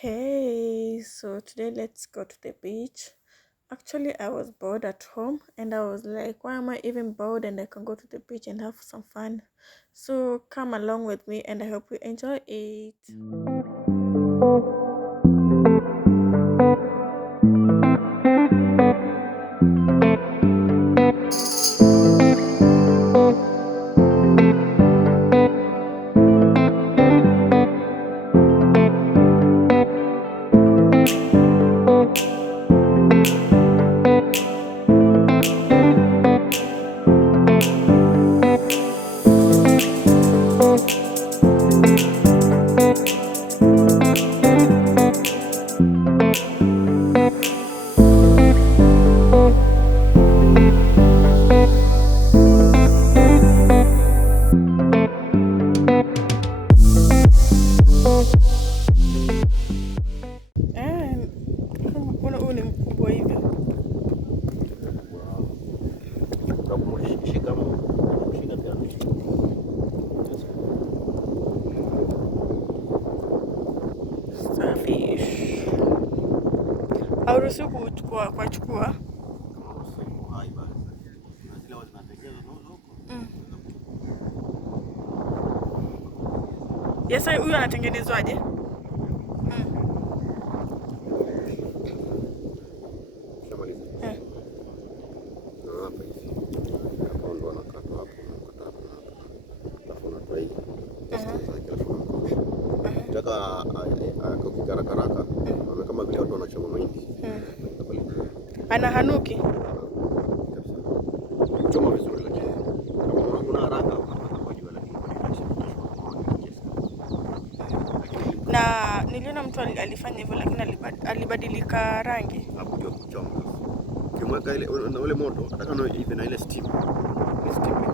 Hey, so today let's go to the beach. Actually, I was bored at home and I was like, why am I even bored? And I can go to the beach and have some fun. So come along with me and I hope you enjoy it. And mbona huu ni mkubwa hivyo? Starfish. Hauruhusiwi kuwachukua. Yes, huyu anatengenezwaje? Eh. Nataka akakikarakaraka kama vile watu wanachoma mahindi. Ana hanuki. Choma vizuri lakini kama kuna haraka kwa jua lakini Na niliona mtu alifanya hivyo lakini alibadilika rangi. hakujua kuchoma. Kimweka ile ule moto nataka na ive na ile steam. Ile steam ni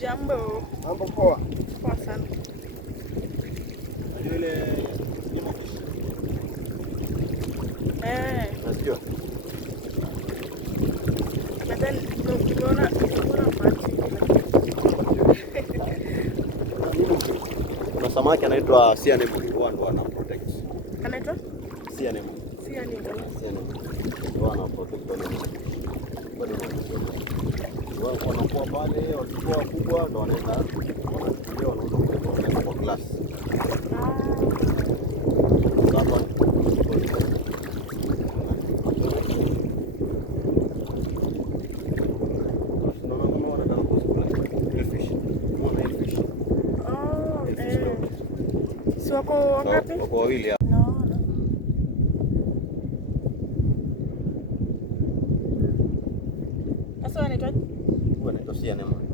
Jambo. mambo poa. Poa sana. Ile unasikia? Nadhani tumeona maji. Kuna samaki anaitwa sea anemone, ndo ana protect. Anaitwa? Sea anemone. Sea anemone. Ndo ana protect wale. Wao wanakuwa pale, wakikuwa kubwa ndo wanaenda wanachukuliwa wanauza kwa glass. Si wako wangapi? Wako wawili hapa. No. Sasa wanaitwaje? Huyu anaitwa sea anemone.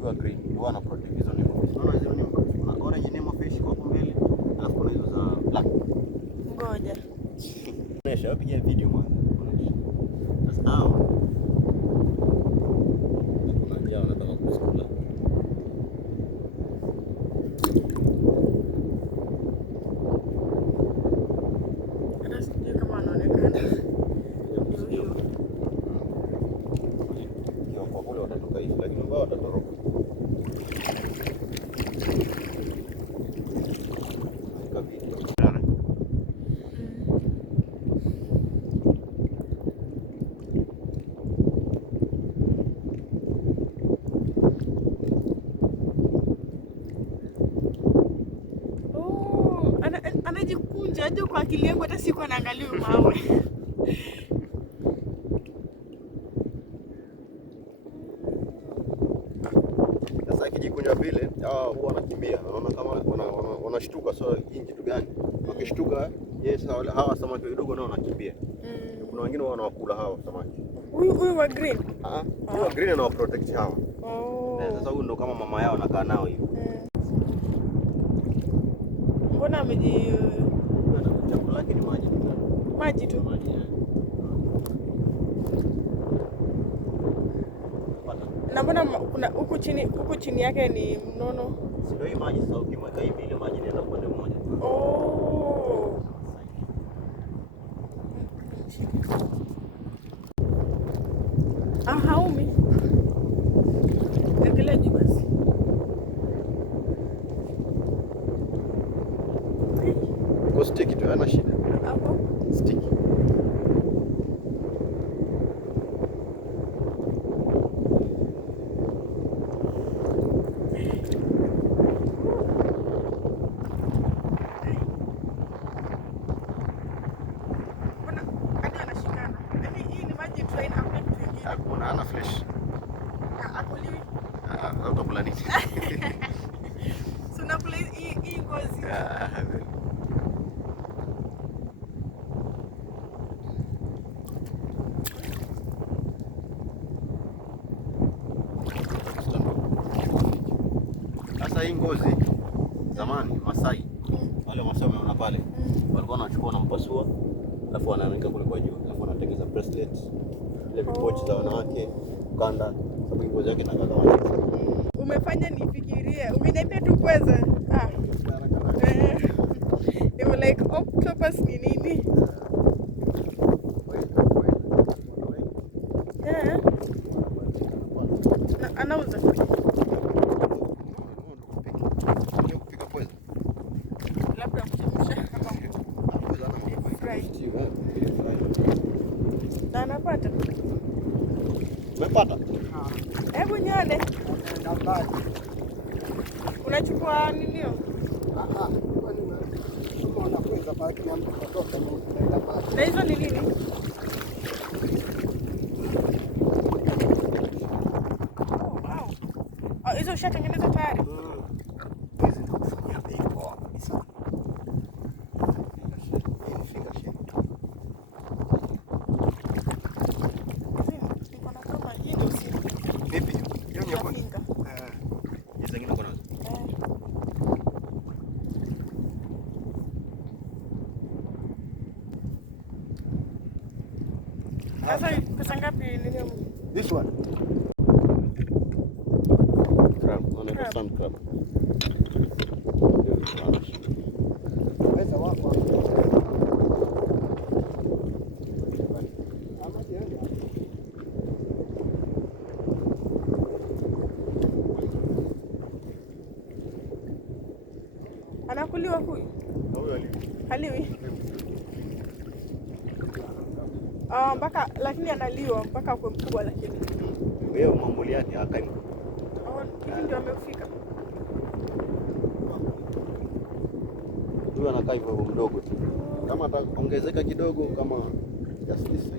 Huyu green. Huyu ana protect hizo nemo. Unaona hizo nemo? Kuna orange nemo fish kwa hapo mbele. Alafu kuna hizo za black. Ngoja. Onesha, piga video mwanzo. Onesha. Sasa hao. Kuna njia wanataka kusikula. Hata sijui kama wanaonekana. Kwa kule watatoka hivi, lakini wao watatoroka. Anajikunja aje kwa akili yangu, hata siku anaangalia mawe. Sasa akijikunja vile, hao huwa wanakimbia. Wanaona kama wanashtuka, so hii kitu gani? Wakishtuka, yes, hawa samaki wadogo nao wanakimbia. Kuna wengine wanawakula hawa samaki. Huyu wa green. Huyu wa green ana protect hawa. Sasa huyu ndo kama mama yao anakaa nao hivi. Mbona chakula yake ni maji. Maji tu. Na mbona kuna huku chini yake ni mnono? Si ndio hii maji sasa, ukimweka hivi ile maji inaenda upande mmoja. Haumi. Angalia juu basi. Kwa stick tu hana shida. Hapo. Stick. Hakuna, ana flesh. Akuliwi. Utakula nini? So nakula hii ngozi. Sasa hii ngozi zamani Masai, wale Masai wameona pale, walikuwa wanachukua na mpasua, alafu wanaweka kule kwa juu, alafu wanatengeneza bracelet, ile vipochi za wanawake, kanda, sababu ngozi yake inakaa kama. Umefanya nifikirie, umeniambia tu pweza. Niko like octopus ni nini? Anauza. Labda kuchemsha kama na anapata. Umepata? Hebu nyone. Unachukua nini? Na hizo ni nini? Hizo ushatengeneza tayari? Vipi? Hiyo ni hapo. Hizo zingine kuna. Sasa pesa ngapi nini? This one. Crab, sun crab. Pesa wako. Anakuliwa huyu? Haliwi. Mpaka lakini analiwa mpaka kwa mkubwa, lakini wewe mamuli yake hakai. Hivi ndio amefika. Huyu anakaa hivyo mdogo tu. Kama ataongezeka kidogo kama just this size.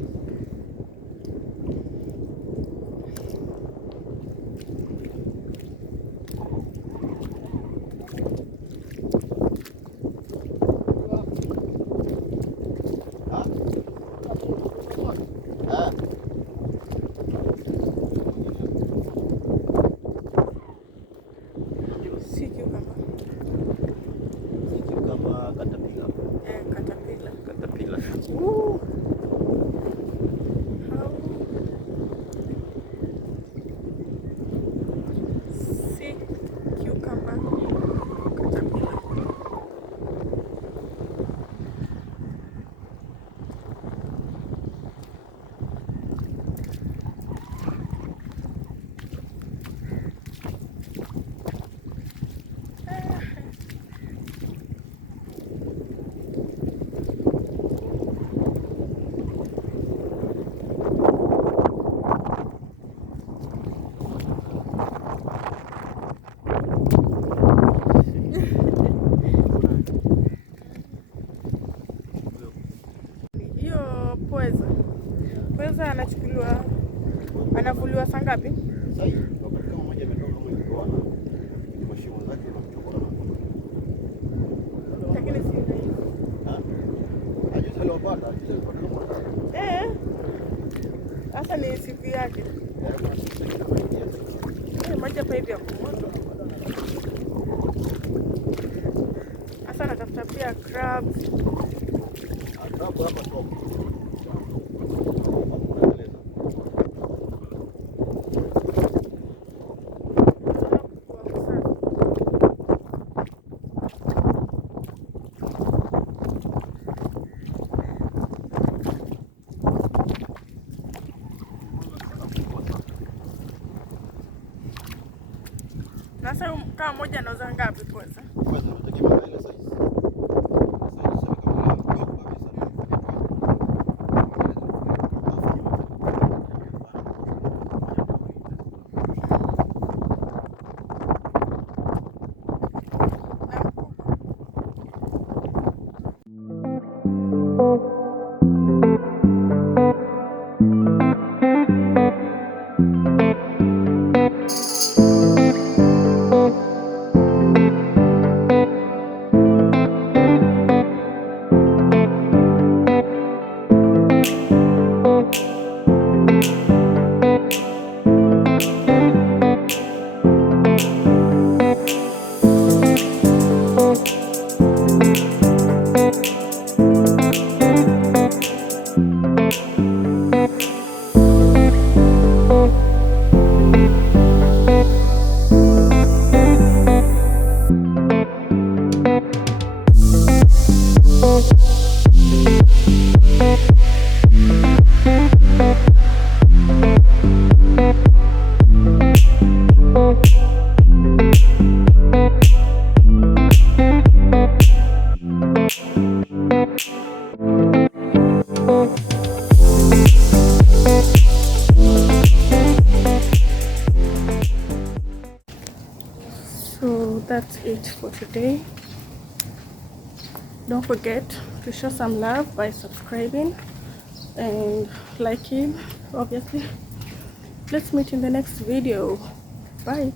Si cucumber. Si cucumber, caterpillar. Caterpillar. Caterpillar. Ooh. How? Si cucumber. Caterpillar. Hiyo pweza anachukuliwa, anavuliwa saa ngapi? Sasa wakati kama moja imetoka kama ilikuwa na mashimo zake na kuchukua. Lakini si rahisi. Ajuza leo bado Sasa ni siku yake. Maji hapa hivi ya kumoto. Sasa natafuta pia crabs. Crab hapa top. Na sasa kama moja anauza ngapi pweza? Pweza inategemea na ile size. So that's it for today. Don't forget to show some love by subscribing and liking, obviously. Let's meet in the next video. Bye.